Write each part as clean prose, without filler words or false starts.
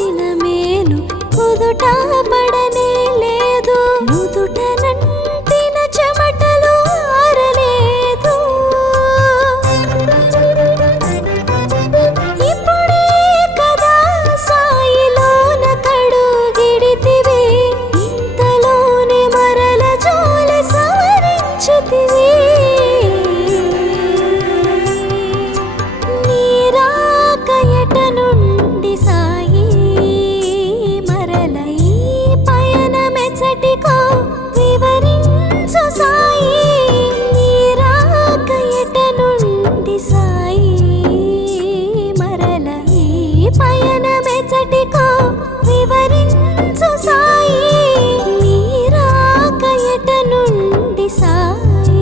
చేసిన మేలు కుదుట పడనే లేదు, నుదుట నంటిన చెమటలు ఆరలేదు. ఇప్పుడే కదా సాయిలోన కడుగిడితివి, ఇంతలోనే మరల జోలి సవరించితివి. వివరించు సాయి నీ రాక ఎట నుండి సాయి, మరల ఈ పయనమెచ్చటికో వివరించు సాయి నీ రాక ఎట నుండి సాయి.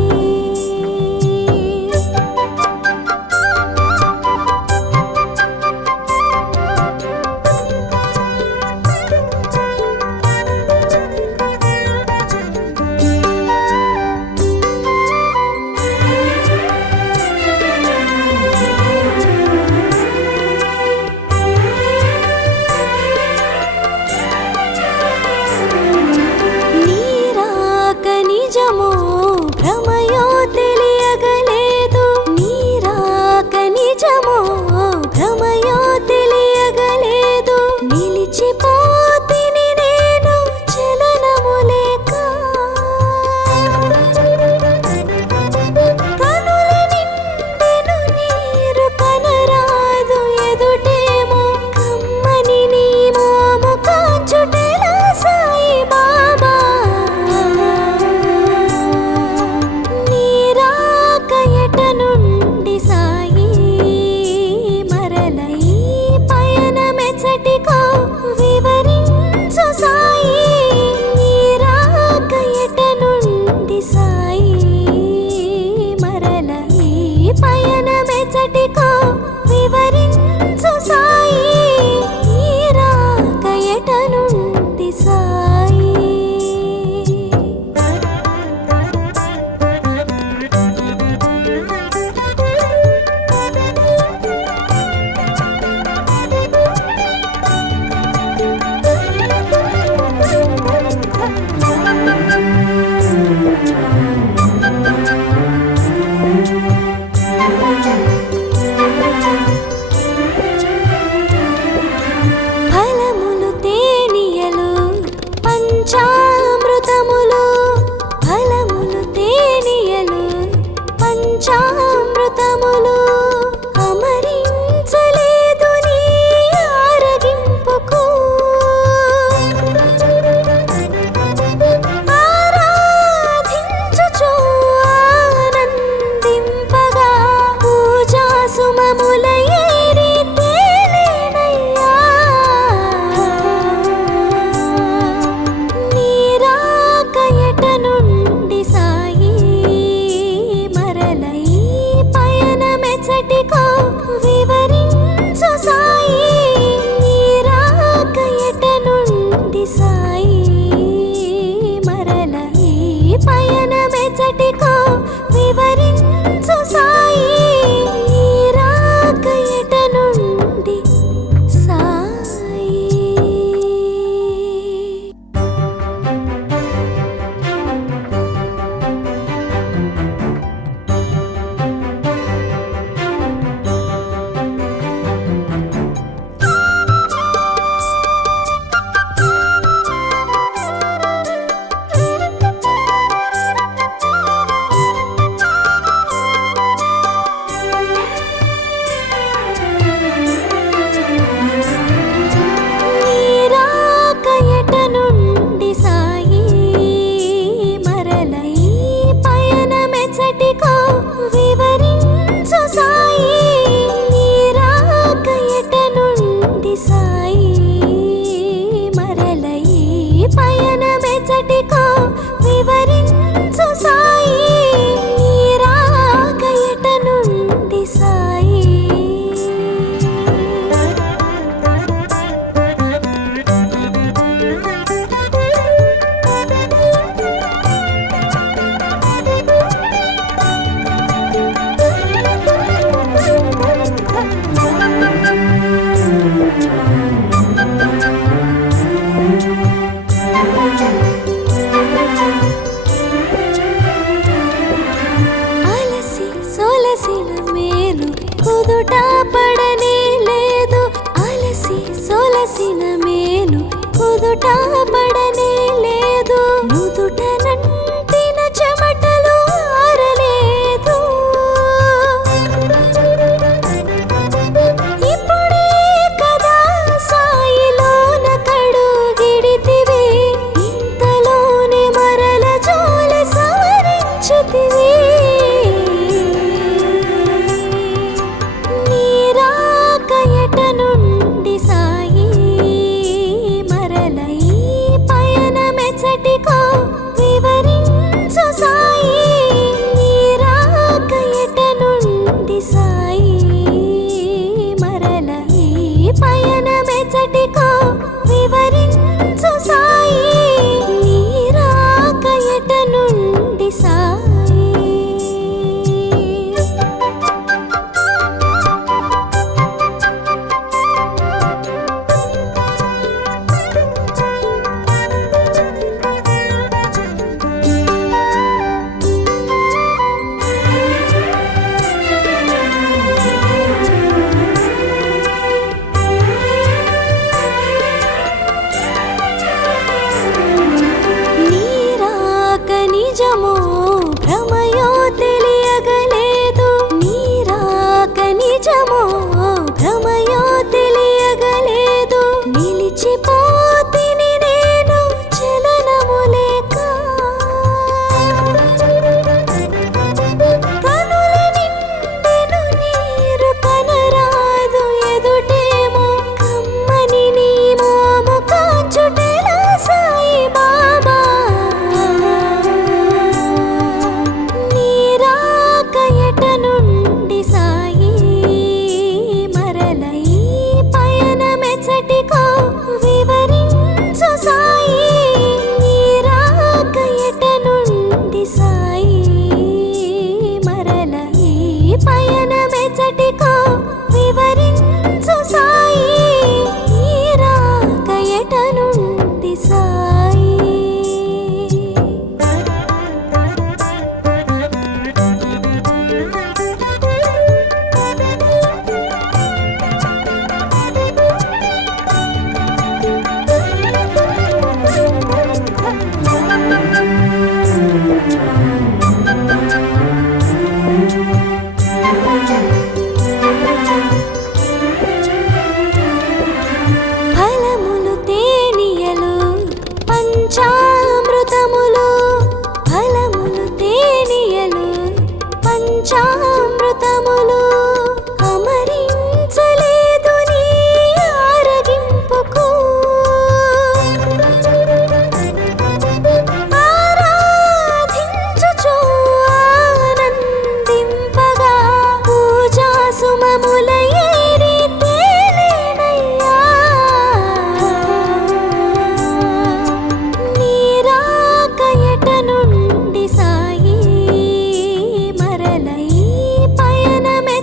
నిజమో భ్రమయో తెలియగలేదు, నీ రాక నిజమో భ్రమయో తెలియగలేదు. నిలిచిపోతిని నేను చలనము లేక, కనుల నిండెను నీరు కనరాదు ఎదుటేమో, కమ్మని నీ మోము కాచుటెలా సాయి బాబా. వివరించు సాయి నీ రాక ఎట నుండి సాయి, మరల ఈ పయనమెచ్చటికో వివరించు సాయి నీ రాక ఎట నుండి సాయి. ఫలములు తేనియలు పంచామృతములు, ఫలములు తేనియలు పంచామృతములు, అమరించలేదు నీ ఆరగింపుకు. ఆరాధించుచు ఆనందింపగా పూజా సుమముల ఏరి తేలేనయ్యా. నీ రాక ఎట నుండి సాయి, మరల ఈ సొలసిన మేలు కుదుట పడనే లేదు. అలసి సొలసిన మేలు కుదుట పడనే లేదు. నుదుట నంటిన చెమటలు ఆరలేదు. ఇప్పుడే కదా సాయిలోన కడుగిడితివి, ఇంతలోనే మరల జోల సవరించితివి. నీరాక ఎట నుండి సాయి, మరల ఈ పయనమెచ్చటికో వివరించు సాయి. నీరాక ఎట నుండి సాయి, మరల ఈ పయనమెచ్చటికో వివరించు సాయి. నీరాక ఎట నుండి సాయి. నీరాక నిజమో భ్రమయో తెలియగలేదు. నీరాక నిజమో భ్రమయో తెలియగలేదు. నిలిచిపోతిని నేను చలనము లేక. కనుల నిండెను నీరు కనరాదు ఎదుటేమో, కమ్మని నీ మోము కాచుటెలా సాయి బాబా. నీరాక ఎట నుండి సాయి, మరల ఈ పయనమెచ్చటికో వివరించు సాయి. నీరాక ఎట నుండి సాయి, మరల ఈ పయనమెచ్చటికో వివరించు సాయి. నీరాక ఎట నుండి సాయి. ఫలములు తేనియలు పంచామృతములు, ఫలములు తేనియలు పంచామృతములు. అమరించలేదు నీ ఆరగింపుకు. ఆరాధించుచు ఆనందింపగా పూజా సుమముల ఏరి తేలేనయ్యా. నీరాక ఎట నుండి సాయి, మరల ఈ పయనమె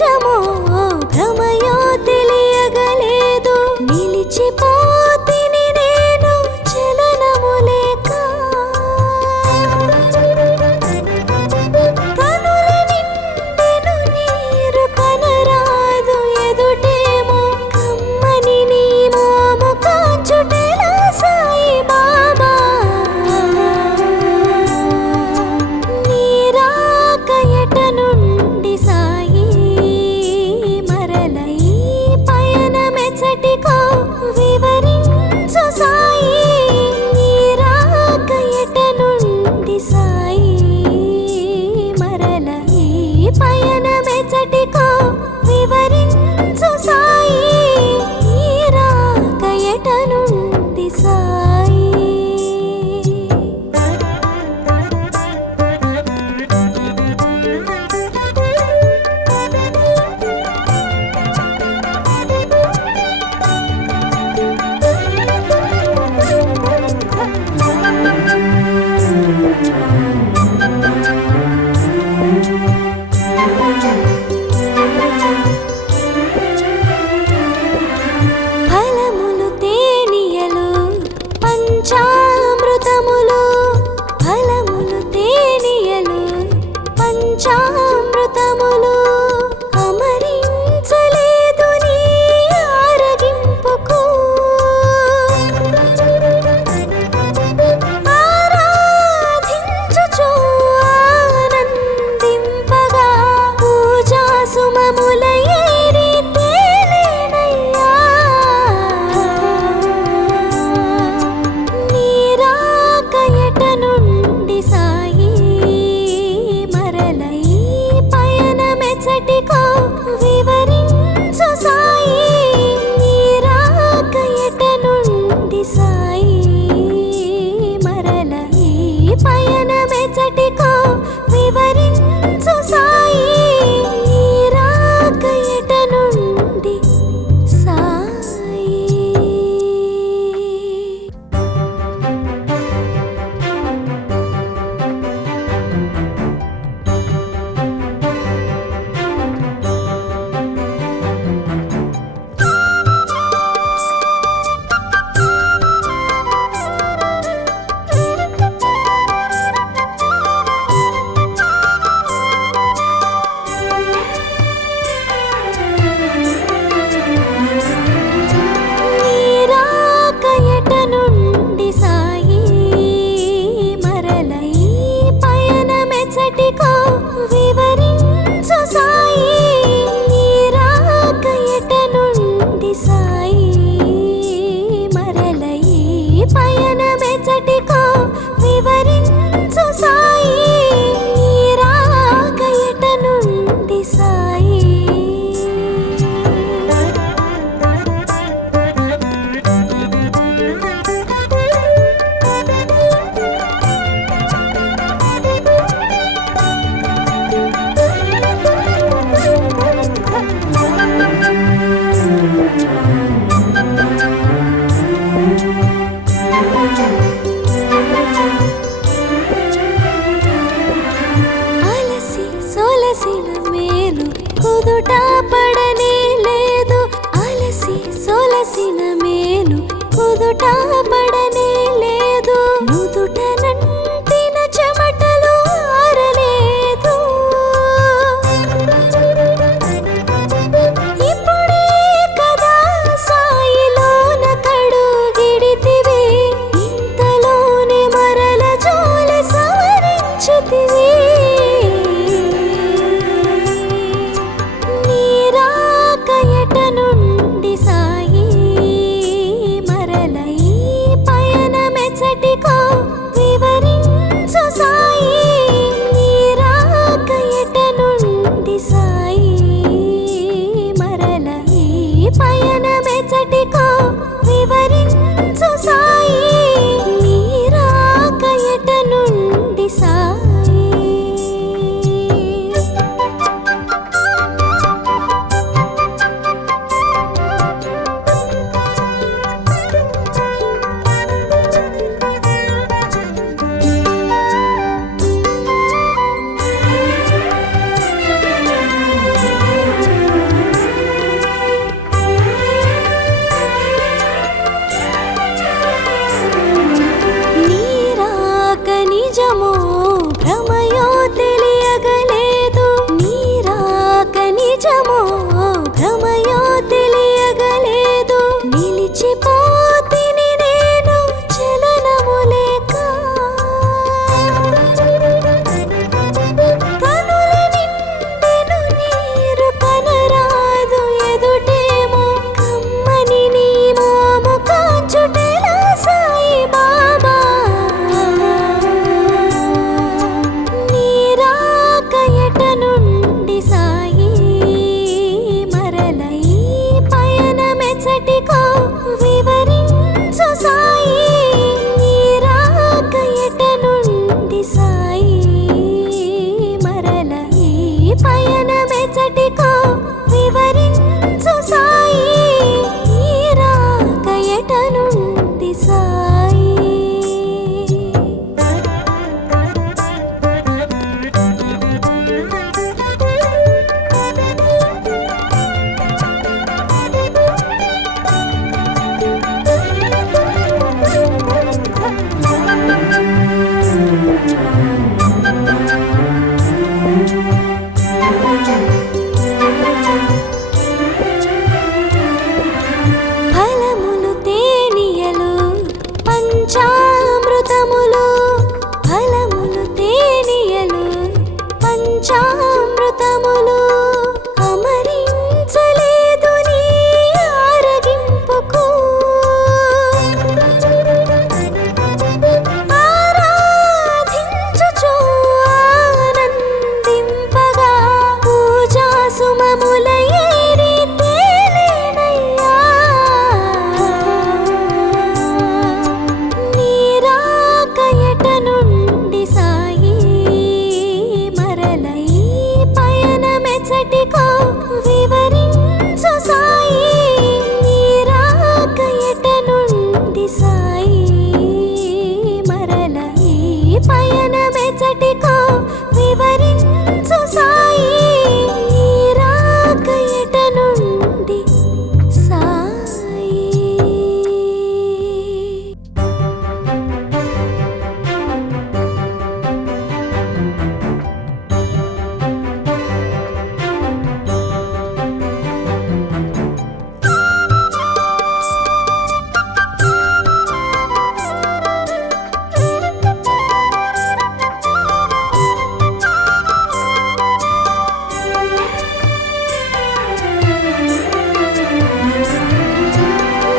నిజమో భ్రమయో తెలియగలేదు. నిలిచిపోతిని నేను చలనము లేక. కనుల నిండెను నీరు కనరాదు ఎదుటేమో కమ్మని నీ మోము కాంచుటెలా సాయి బాబా. నీరాక ఎట నుండి సాయి మరల ఈ పయనమెచ్చటికో వివరించు సాయి. నీరాక ఎట నుండి సాయి మరల ఈ పయనమెచ్చటికో వివరించు సాయి. నీరాక ఎట నుండి సాయి. ఫలములు తేనియలు పంచామృతములు. ఫలములు తేనియలు పంచామృతములు. అమరించలేదు నీ ఆరగింపుకు. ఆరాధించుచు ఆనందింపగా పూజా సుమముల ఏరి తేలేనయ్యా. నీరాక ఎట నుండి సాయి మరల ఈ పయనమెచ్చటికో వివరించు సాయి. నీరాక ఎట నుండి సాయి మరల ఈ పయనమెచ్చటికో వివరించు సాయి. నీరాక ఎట నుండి సాయి. నీరాక ఎట నుండి సాయి మరల ఈ పయనమెచ్చటికో వివరించు సాయి. నీరాక ఎట నుండి సాయి మరల ఈ పయనమెచ్చటికో వివరించు సాయి. నీరాక ఎట నుండి సాయి. అలసి సొలసిన మేలు కుదుట పడనే లేదు. అలసి సొలసిన మేలు కుదుట పడనే లేదు. నుదుట నంటిన చెమటలు ఆరలేదు. ఇప్పుడే కదా సాయిలోన కడుగిడితివి. ఇంతలోనే మరల జోలి సవరించితివి. నీరాక ఎట నుండి సాయి మరల ఈ పయనమెచ్చటికో వివరించు సాయి, ఈ రాక ఎట నుండి సాయి. ఫలములు తేనియలు పంచామృతములు, ఫలములు తేనియలు పంచామృతములు, అమరించలేదు నీ ఆరగింపుకు. ఆరాధించుచు ఆనందింపగా పూజా సుమముల ఏరి తేలేనయ్యా. నీ రాక ఎట నుండి సాయి, మరల ఈ పయనమెచ్చటికో వివరించు సాయి, నీ రాక ఎట నుండి సాయి, మరల ఈ పయనమెచ్చటికో వివరించు సాయి, నీ రాక ఎట నుండి సాయి.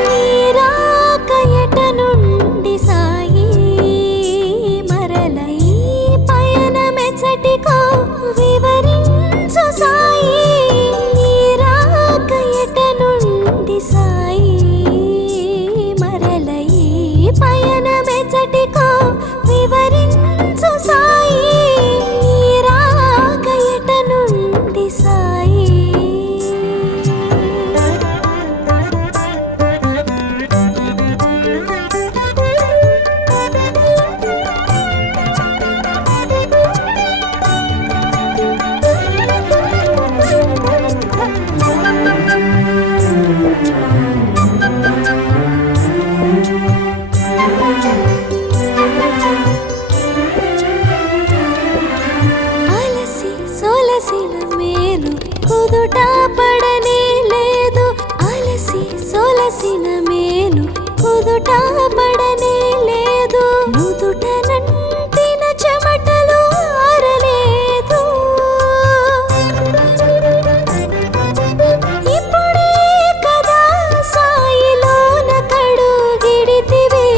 నీ రాక ఎట నుండి సాయి, మరల ఈ పయనమెచ్చటికో వివరించు సాయి, నీ రాక ఎట నుండి సాయి, మరల ఈ పయనమెచ్చటికో వివరించు సాయి, నీ రాక ఎట నుండి సాయి. అలసి సొలసిన మేలు కుదుట పడనే లేదు, అలసి సొలసిన మేలు కుదుట పడనే లేదు, నుదుట నంటిన చెమటలు ఆరలేదు. ఇప్పుడే కదా సాయిలోన కడుగిడితివి,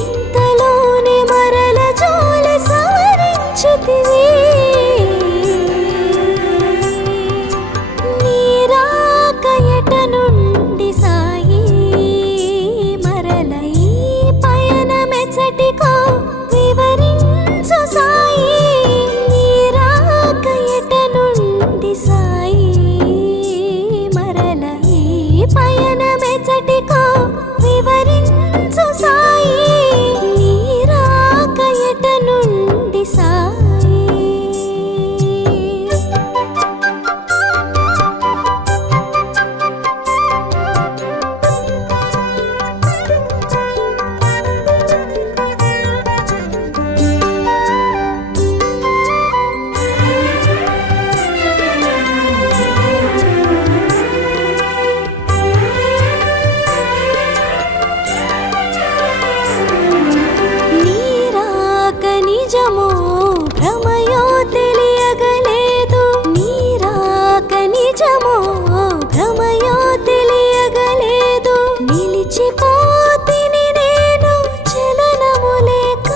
ఇంతలోనే మరల జోలి సవరించితివి. నీ రాక ఎట నుండి సాయి, మరల ఈ పయనమెచ్చటికో వివరించు సాయి, నీ రాక ఎట నుండి సాయి, మరల ఈ పయనమెచ్చటికో వివరించు సాయి, నీ రాక ఎట నుండి సాయి. నీ రాక నిజమో భ్రమయో తెలియగలేదు, నీ రాక నిజమో భ్రమయో తెలియగలేదు, నిలిచిపోతిని నేను చలనము లేక.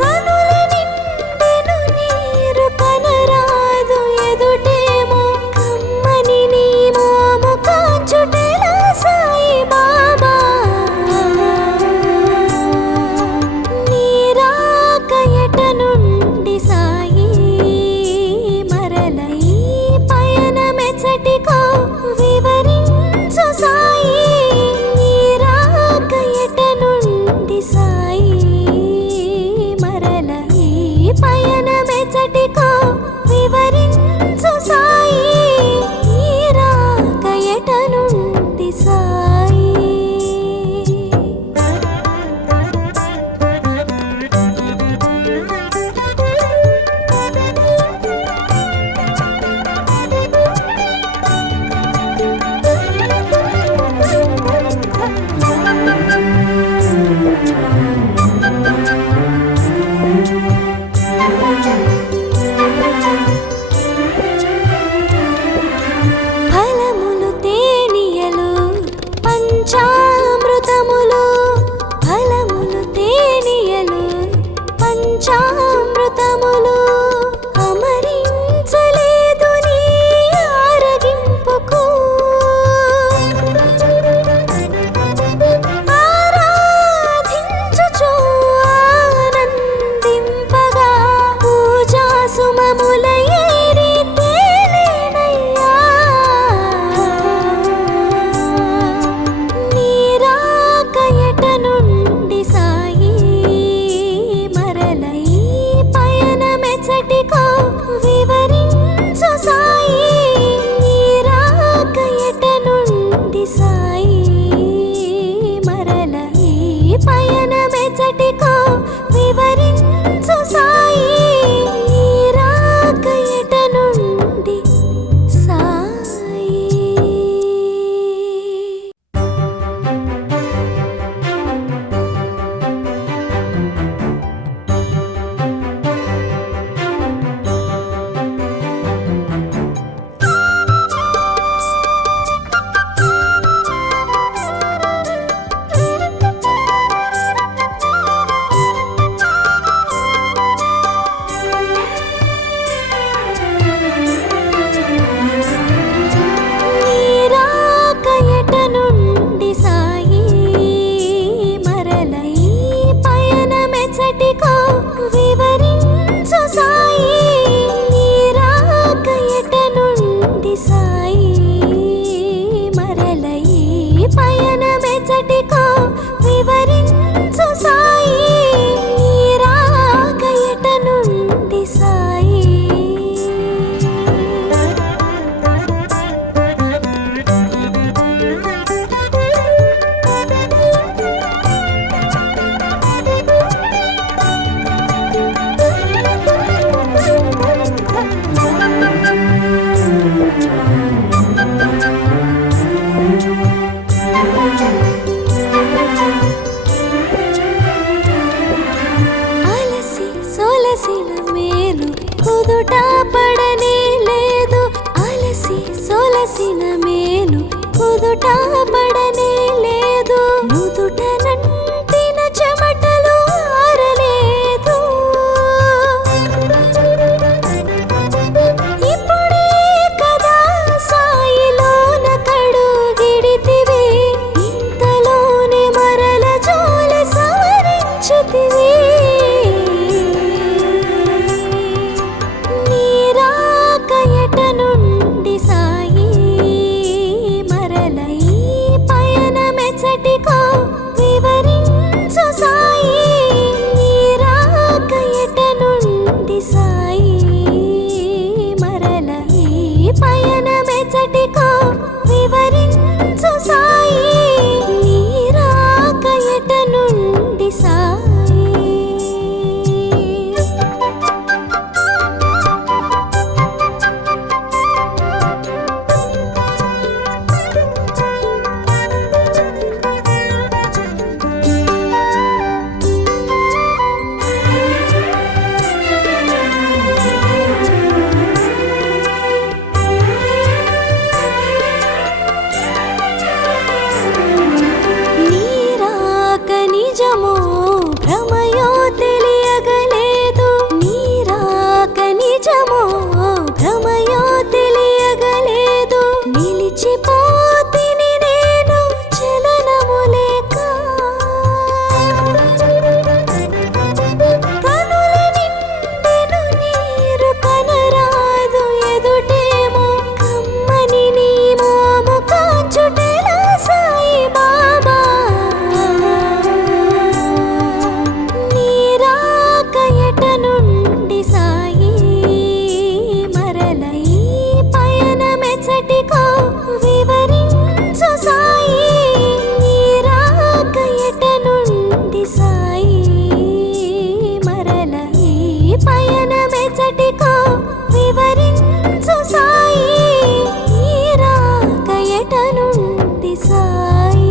కనుల నిండెను నీరు కనరాదు ఎదుటేమో, కమ్మని నీ మోము కాచుటెలా సాయి బాబా. నీ రాక ఎట నుండి కుదుట పడనే లేదు అలసి సొలసిన మేను కుదుట పడనే లేదు నుదుట నంటిన చెమటలు ఆరలేదు ఇప్పుడే కదా సాయిలోన కడుగిడితివి ఇంతలోనే మరల జోలి సవరించితివి నీరాకయట నుండి సాయి మరల ఈ పయనమెచ్చటికో వివరించు సాయి నీరాకయట నుండి సాయి మరల ఈ పయనమెచ్చటికో వివరించు సాయి నీరాకయట నుండి సాయి నీరాక నిజమో భ్రమయో తెలియగలేదు నీరాక నిజమో భ్రమయో తెలియగలేదు నిలిచిపోతిని నేను చలనము లేక కనుల నిండెను నీరు కనరాదు ఎదుటేమో కమ్మని నీ మోము కాంచుటెలా సాయి బాబా నీరాకయట నుండి సాయి మరల ఈ పయనమెచ్చటికో వివరించు సాయి నీరాకయట నుండి సాయి మరల ఈ పయనమెచ్చటికో వివరించు సాయి నీరాకయట నుండి సాయి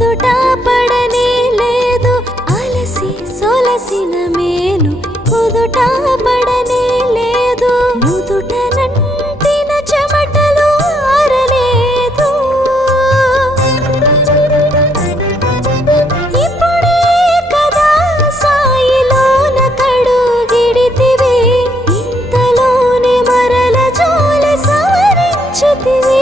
కుదుట పడనే లేదు అలసి సొలసిన మేను కుదుట పడనే లేదు నుదుట నంటిన చెమటలు ఆరలేదు ఇప్పుడే కదా సాయిలోన కడుగిడితివి ఇంతలోనే మరల జోలి సవరించితివి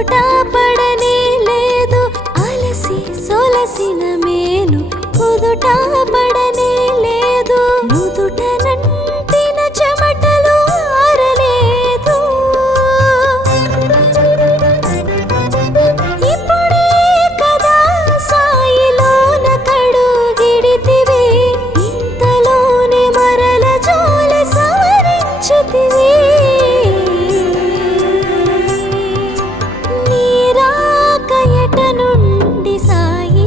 కుదుట పడనే లేదు అలసి సొలసిన మేను కుదుట పడనే లేదు నుదుట నంటిన చెమటలు ఆరలేదు ఇప్పుడే కదా సాయిలోన కడుగిడితివి ఇంతలోనే మరల జోలి సవరించితివి నీరాకయట నుండి సాయి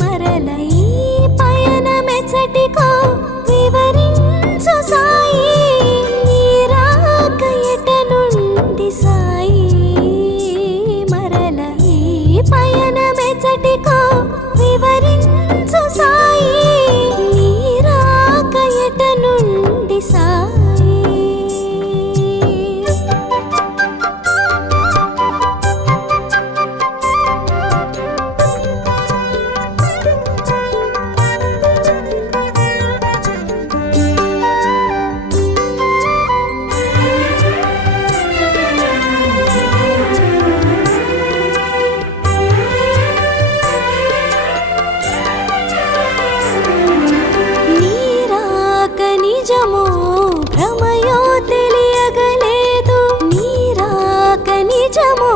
మరల ఈ పయనమెచ్చటికో వివరించు సాయి నీరాకయట నుండి సాయి మరల ఈ పయనమెచ్చటికో వివరించు సాయి నీరాకయట నుండి సాయి నీరాక నిజమో భ్రమయో తెలియగలేదు నీరాక నిజమో